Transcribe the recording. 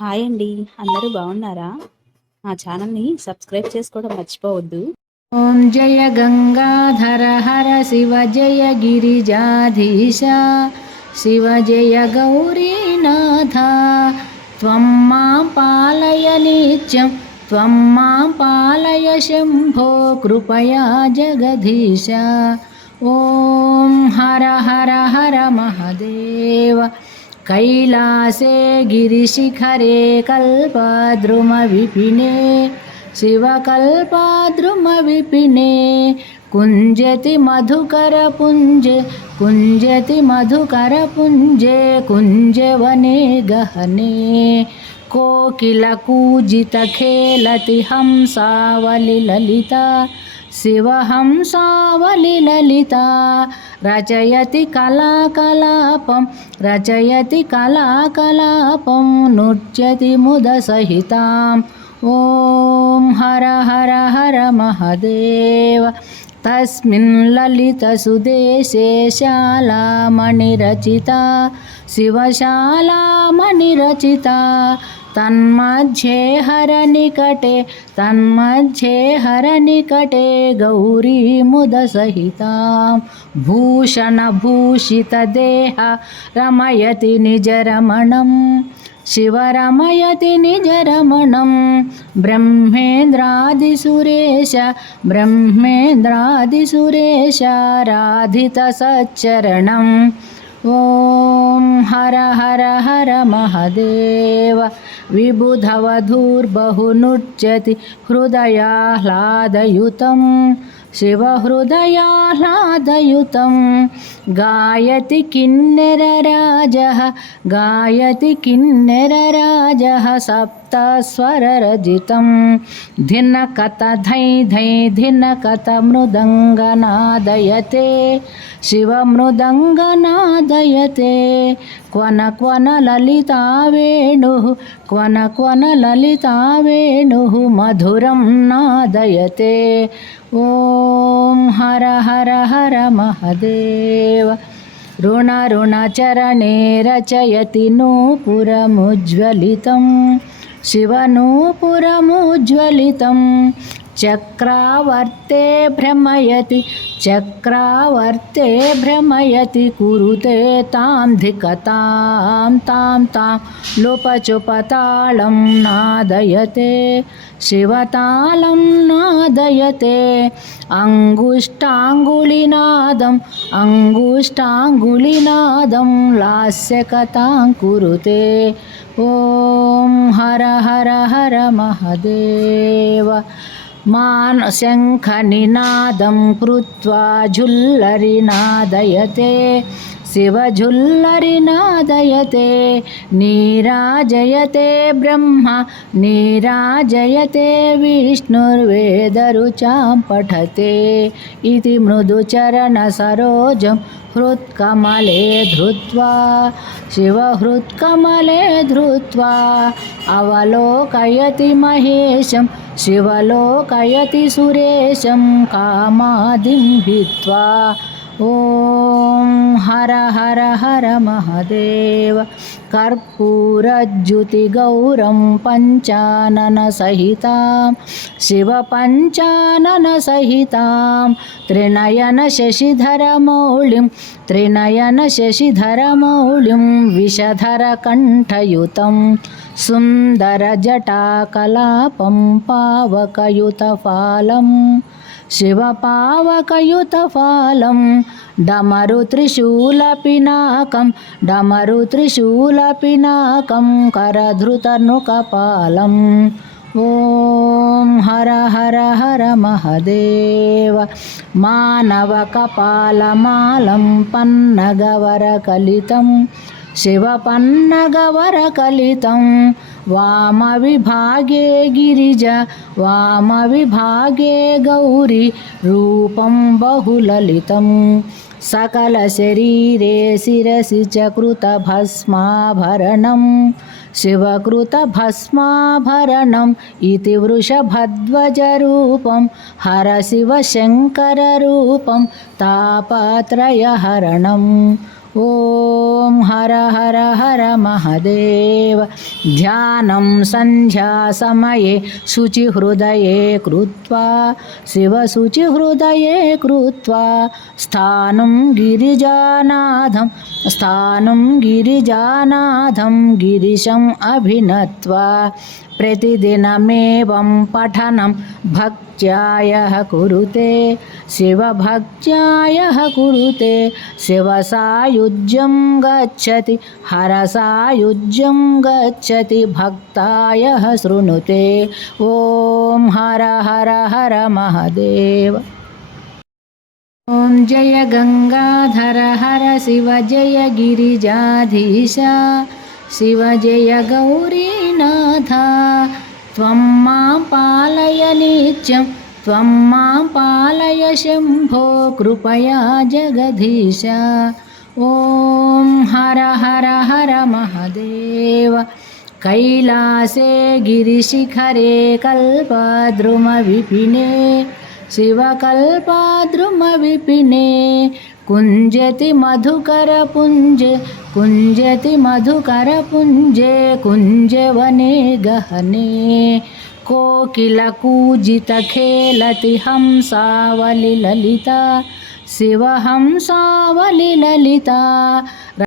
Hi అండి. అందరూ బాగున్నారా? మా ఛానల్‌ని సబ్స్క్రైబ్ చేసుకోవడం మర్చిపోవద్దు. ఓం జయ గంగాధర హర శివ జయ గిరిజాధీశ శివ జయ గౌరీనాథ త్వం మాం పాలయ నిత్యం త్వం మాం పాలయ శంభో కృపయా జగదీశ. ఓం హర హర హర మహదేవ. कैलासे गिरिशिखरे कल्पद्रुमविपिने शिवकल्पद्रुमविपिने कुञ्जति मधुकरपुञ्जे कुञ्जति मधुकरपुञ्जे कुञ्जवने गहने कोकिलकूजितखेलति हंसावलिललिता शिवहंसावलिललिता रचयति कलाकलापं रचयति कलाकलापं नृत्यति मुदसहितां. ॐ हर हर हर महदेव. तस्मिन् ललितसुदेशे शालामणिरचिता शिवशालामणिरचिता तन्मध्ये हरनिकटे गौरी मुदसहितां. भूषणभूषितदेह रमयति निजरमणं शिवरमयति निजरमणं. ब्रह्मेन्द्रादिसुरेश राधितसच्चरणम्. ॐ हर हर हर महदेव. विबुधवधूर्बहुनृत्यति हृदयाह्लादयुतं शिवहृदयाह्लादयुतं. गायति किन्नरराजः सप्तस्वररजितं. धिनकत धै धै धिनकत मृदङ्गनादयते शिवमृदङ्गनादयते. क्वन क्वन ललिता वेणुः मधुरं नादयते. ॐ हर हर हर महदेव. ऋणचरणे रचयति नूपुरमुज्ज्वलितं शिवनूपुरमुज्ज्वलितं. चक्रावर्ते भ्रमयति कुरुते तां धिकतां तां लोपचुपतालं नादयते शिवतालं नादयते. अङ्गुष्ठाङ्गुलिनादं लास्यकथां कुरुते. ॐ हर हर हर महदेव. शङ्खनिनादं कृत्वा झुल्लरिनादयते शिवझुल्लरिनादयते. नीराजयते ब्रह्मा नीराजयते विष्णुर्वेदरुचां पठते इति मृदुचरणसरोजं हृत्कमले धृत्वा शिवहृत्कमले धृत्वा. अवलोकयति महेशं शिवलोकयति सुरेशं कामादिं भित्वा. ॐ हर हर हर महदेव. कर्पूरज्युतिगौरं पञ्चाननसहितां शिवपञ्चाननसहितां. त्रिनयनशशिधरमौलिं विषधरकण्ठयुतं. सुन्दरजटाकलापं पावकयुतफालं शिवपावकयुतफालं. डमरुत्रिशूलपिनाकं करधृतनुकपालम्. ॐ हर हर हर महदेव. मानवकपालमालं पन्नगवरकलितं शिवपन्नगवरकलितं. वामविभागे गिरिजा वामविभागे गौरी रूपं बहुललितं. सकलशरीरे शिरसि च कृतभस्माभरणं शिवकृतभस्माभरणम् इति वृषभध्वजरूपं हरशिवशङ्कररूपं तापत्रयहरणम्. ॐ हर हर हर महादेव। ध्यानं सन्ध्यासमये शुचिहृदये कृत्वा शिवशुचिहृदये कृत्वा स्थानं गिरिजानाथं गिरिशम् अभिनत्वा प्रतिदिनमेवं पठनं भक्त्यायः कुरुते शिवभक्त्यायः कुरुते शिवसायुज्यं गच्छति हरसायुज्यं गच्छति भक्तायः शृणुते। ॐ हर हर हर महादेव। ॐ जय गंगाधर हर शिव जय गिरिजाधीशा शिव जय गौरीनाथ। त्वं मां पालय नित्यं त्वं मां पालय शम्भो कृपया जगदीश। ॐ हर हर हर महादेव। कैलासे गिरिशिखरे कल्पद्रुमविपिने शिवकल्पद्रुमविपिने कुञ्जति मधुकरपुञ्जे कुञ्जवने गहने कोकिलकूजितखेलति हंसावलिललिता शिवहंसावलिललिता